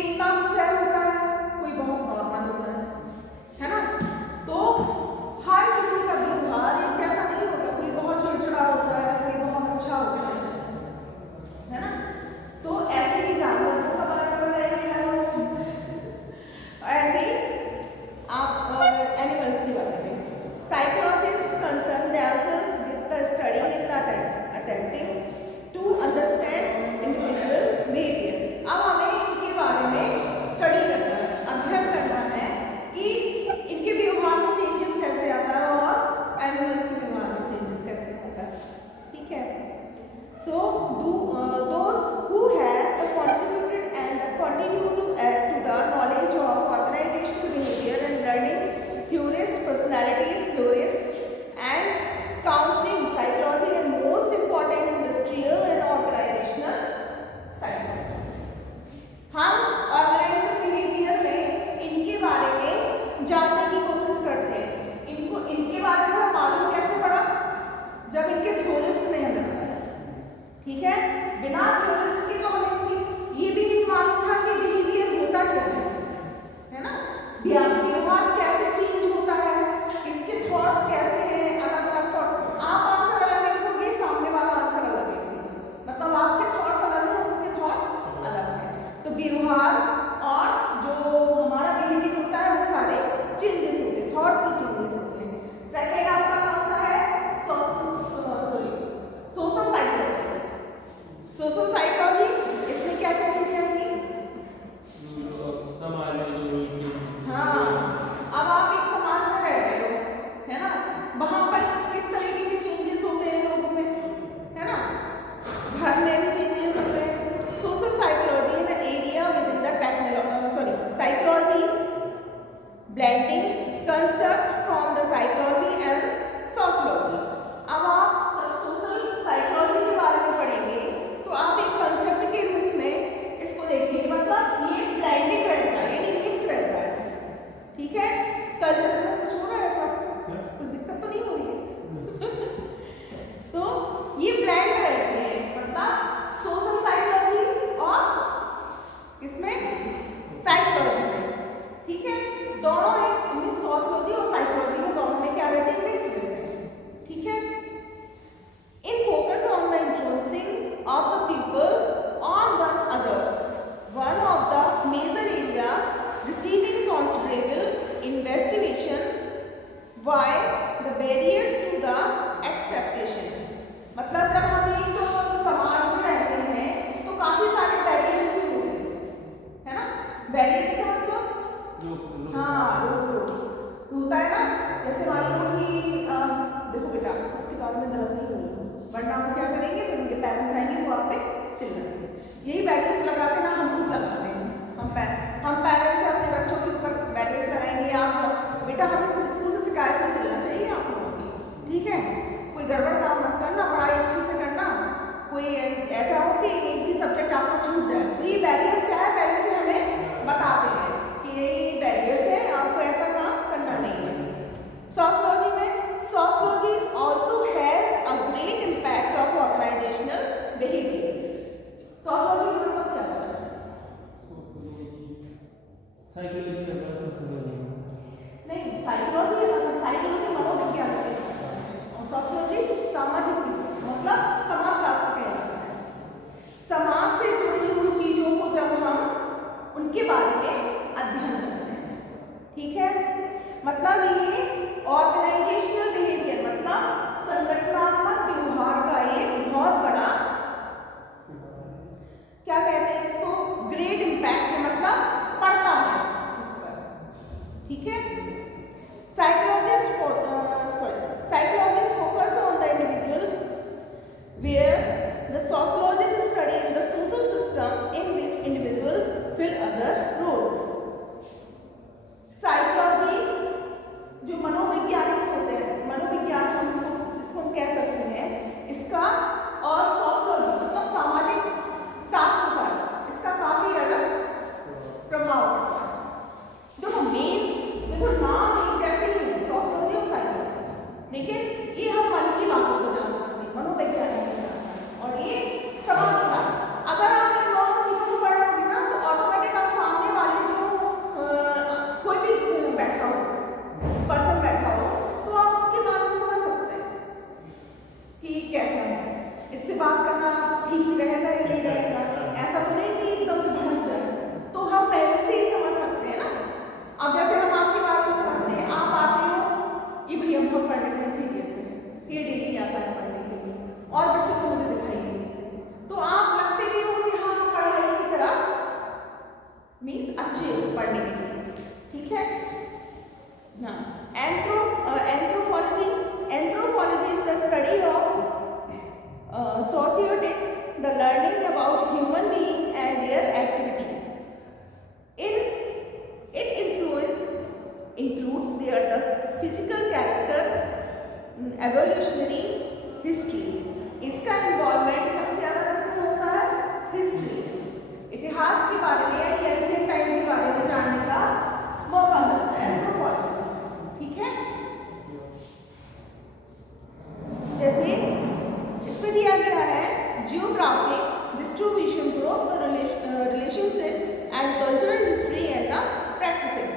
इतना गुस्सैल होता है, कोई बहुत नॉर्मल होता है ना। तो हर किसी का व्यवहार एक जैसा नहीं होता, कोई बहुत चिड़चिड़ा होता है, कोई बहुत अच्छा होता है ना। तो ऐसे ही जानवरों का बारे में बताइए, ऐसे ही आप एनिमल्स की बात करें। Psychologist concern themselves with the study in the attempting to understand individual behavior। अब हमें इनके बारे में स्टडी करना है, अध्ययन करना है कि इनके व्यवहार में चेंजेस कैसे आता है और एनिमल्स के व्यवहार में चेंजेस कैसे आता है, ठीक है। So those who have contributed and continue to add to the knowledge of organizational behavior and learning theorists, personalities theorists and counseling psychology and most important industrial and organizational psychologists। हम organisation behaviour में इनके बारे में जानने की कोशिश करते हैं। इनको इनके बारे में हमें मालूम कैसे पड़ा, जब इनके थ्योरिस्ट ने हमें बताया, ठीक है। बिना थ्योरिस्ट के तो हमें इनकी ये भी नहीं मालूम था कि बिहेवियर होता क्या है ना। व्यवहार कैसे चेंज होता है, इसके थॉट्स कैसे हैं, अलग अलग थॉट्स। आप आंसर अलग लिखोगे, सामने वाला आंसर अलग लिखेगा, मतलब आपके थॉट्स अलग हैं, उसके थॉट्स अलग हैं। तो व्यवहार और जो हमारा बिहेवियर होता है वो सारे चेंजेस होते हैं, थॉट्स के चेंजेस होते हैं। सेकंड आपका कौन सा है, सोशल साइकोलॉजी। सोशल साइकोलॉजी इसमें क्या क्या चीजें आएंगी, हाँ। अब आप एक समाज में रह रहे हो, है ना, वहां पर किस तरीके के चेंजेस होते हैं लोगों में, है ना, घर में भी चेंजेस होते हैं। Social psychology in area with in the psychology blending concept from the psychology and sociology. अब आप सोशल साइकोलॉजी के बारे में पढ़ेंगे तो आप एक कंसेप्ट के रूप में इसको देखेंगे, मतलब ये ब्लेंडिंग रहता है, यानी मिक्स रहता है, ठीक है। कल्चर में कुछ हो रहा है क्या, कुछ दिक्कत तो नहीं हो रही है तो ये ब्लेंड रहते हैं, मतलब सोशल साइकोलॉजी और इसमें साइकोलॉजी में, ठीक है। दोनों एक सोशियोलॉजी और साइकोलॉजी में दोनों में क्या रहते हैं, मिक्स रहते हैं, ठीक है। In focus on the influencing of the people on one another, one of the major areas receiving considerable investigation, why the barriers to the acceptation। मतलब जब हम एक तो समाज में रहते हैं तो काफी सारे बैरियर्स भी होते हैं, है ना। बैरियर्स का मतलब हाँ रोक होता है ना। जैसे मान लो कि देखो बेटा उसके बारे में गलत नहीं होगी, वरना हम क्या करेंगे, फिर उनके पेरेंट्स आएंगे वो आप पे चिल्लाएंगे। यही बैरियर्स लगाते ना हम खुद लगाते हैं, हम पेरेंट्स से अपने बच्चों के ऊपर बैरियर्स लगाएंगे। आप जब बेटा हमें स्कूल से शिकायत नहीं करना चाहिए आप लोगों की, ठीक है, कोई गड़बड़ काम मत करना, पढ़ाई अच्छे से करना, कोई ऐसा हो कि एक भी सब्जेक्ट आपको छूट जाए। तो ये बैरियर्स क्या है, पहले से हमें बताते हैं कि ये बैरियर्स है, आपको ऐसा काम करना नहीं है। सोशियोलॉजी में sociology also has a great impact of organizational behavior। Sociology का मतलब क्या होता है, साइकोलॉजी का सोशियोलॉजी नहीं, साइकोलॉजी मनोविज्ञान है और सोशियोलॉजी सामाजिक मतलब समाज शास्त्र कहलाता है। समाज से जुड़ी हुई चीजों को जब हम कि कैसा है, इससे बात करना ठीक रहेगा या नहीं रहेगा। ऐसा तो नहीं कि एकदम से भड़क जाए, तो हम पहले से ही समझ सकते हैं ना। अब जैसे हम आपके बारे में समझते हैं, आप आते हो, ये भैया बहुत पढ़ने में सीरियस है, ये डेली आता है पढ़ने के लिए, और बच्चों को मुझे दिखाई नहीं, तो आप लगते भी हो कि हाँ पढ़ाई की तरफ मीन्स अच्छे हो पढ़ने के लिए, ठीक है। हाँ, anthropology is the study of societies, the learning about human being and their activities. It includes their physical character, evolutionary history. इसका इन्वॉल्वमेंट सबसे ज्यादा किसमें होता है? हिस्ट्री, इतिहास के बारे में यानी एंशिएंट टाइम के बारे में जानने का मौका मिलता है एंथ्रोपोलॉजी, ठीक है। जैसे इसमें दिया गया है geographic distribution, growth, the relationship and cultural history and the practices.